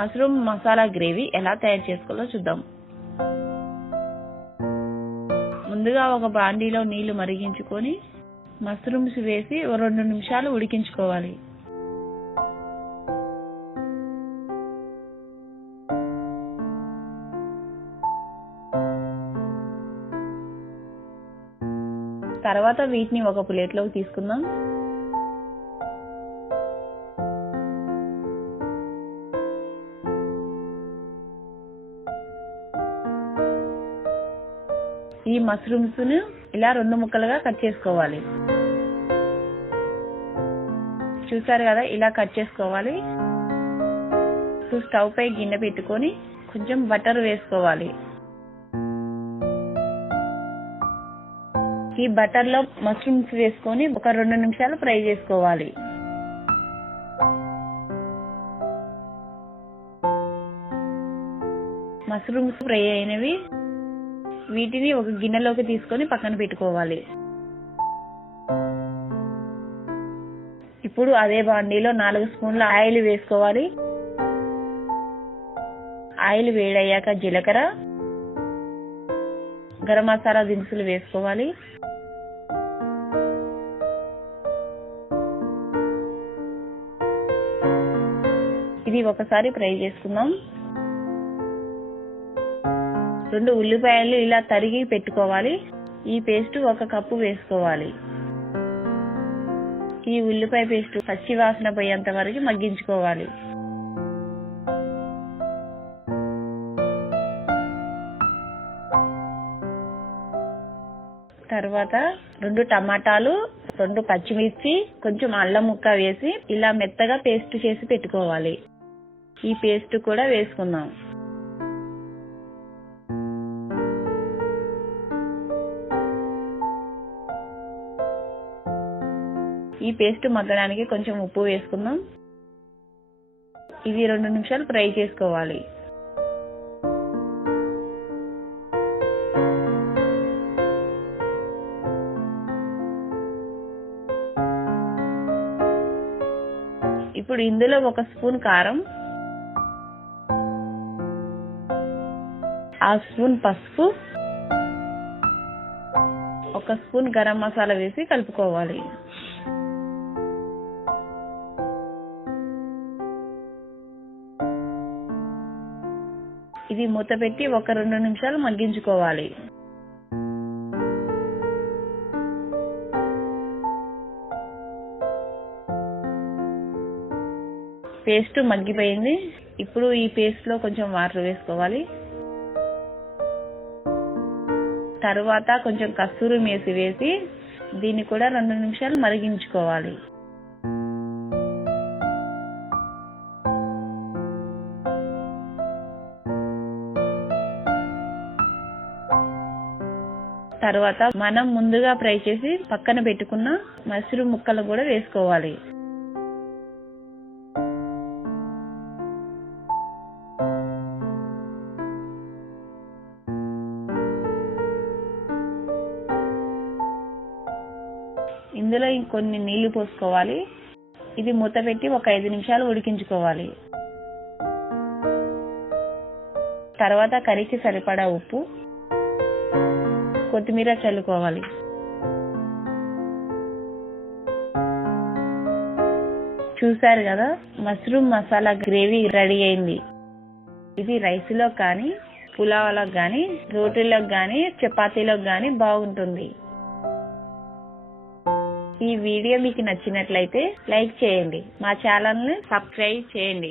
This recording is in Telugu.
మష్రూమ్ మసాలా గ్రేవీ ఎలా తయారు చేసుకోవాలో చూద్దాం. ముందుగా ఒక బాండీలో నీళ్లు మరిగించుకొని మష్రూమ్స్ వేసి 2 నిమిషాలు ఉడికించుకోవాలి. తర్వాత వీటిని ఒక ప్లేట్లోకి తీసుకుందాం. ఈ మష్రూమ్స్ ను ఇలా 2 ముక్కలుగా కట్ చేసుకోవాలి. చూసారు కదా, ఇలా కట్ చేసుకోవాలి. స్టవ్ పై గిన్నె పెట్టుకొని కొంచెం బటర్ వేసుకోవాలి. ఈ బటర్ లో మష్రూమ్స్ వేసుకొని ఒక 2 నిమిషాలు ఫ్రై చేసుకోవాలి. మష్రూమ్స్ ఫ్రై అయినవి వీటిని ఒక గిన్నెలోకి తీసుకొని పక్కన పెట్టుకోవాలి. ఇప్పుడు అదే బాండీలో 4 స్పూన్ల ఆయిల్ వేసుకోవాలి. ఆయిల్ వేడయ్యాక జీలకర్ర, గరం మసాలా దినుసులు వేసుకోవాలి. ఇది ఒకసారి ఫ్రై చేసుకుందాం. 2 ఉల్లిపాయలు ఇలా తరిగి పెట్టుకోవాలి. ఈ పేస్ట్ 1 కప్పు వేసుకోవాలి. ఈ ఉల్లిపాయ పేస్ట్ పచ్చి వాసన పోయేంత వరకు మగ్గించుకోవాలి. తర్వాత 2 టమాటాలు, 2 పచ్చిమిర్చి, కొంచెం అల్లం ముక్క వేసి ఇలా మెత్తగా పేస్ట్ చేసి పెట్టుకోవాలి. ఈ పేస్ట్ కూడా వేసుకుందాం. ఈ పేస్ట్ మగ్గడానికి కొంచెం ఉప్పు వేసుకుందాం. ఇది 2 నిమిషాలు ఫ్రై చేసుకోవాలి. ఇప్పుడు ఇందులో 1 స్పూన్ కారం, 1/2 స్పూన్ పసుపు, 1 స్పూన్ గరం మసాలా వేసి కలుపుకోవాలి. ఇది మూత పెట్టి ఒక 2 నిమిషాలు మగ్గించుకోవాలి. పేస్ట్ మగ్గిపోయింది. ఇప్పుడు ఈ పేస్ట్ లో కొంచెం వాటర్ వేసుకోవాలి. తర్వాత కొంచెం కస్తూరి మేతి వేసి దీన్ని కూడా 2 నిమిషాలు మరిగించుకోవాలి. తర్వాత మనం ముందుగా ఫ్రై చేసి పక్కన పెట్టుకున్న మష్రూమ్ ముక్కలు కూడా వేసుకోవాలి. ఇందులో ఇంకొన్ని నీళ్లు పోసుకోవాలి. ఇది మూత పెట్టి ఒక 5 నిమిషాలు ఉడికించుకోవాలి. తర్వాత కర్రీకి సరిపడా ఉప్పు, కొత్తిమీర చల్లుకోవాలి. చూసారు కదా, మష్రూమ్ మసాలా గ్రేవీ రెడీ అయింది. ఇది రైస్ లో కానీ, పులావ్లోకి కానీ, రోటీలోకి కానీ, చపాతీలోకి కానీ బాగుంటుంది. ఈ వీడియో మీకు నచ్చినట్లయితే లైక్ చేయండి. మా ఛానల్ ని సబ్స్క్రైబ్ చేయండి.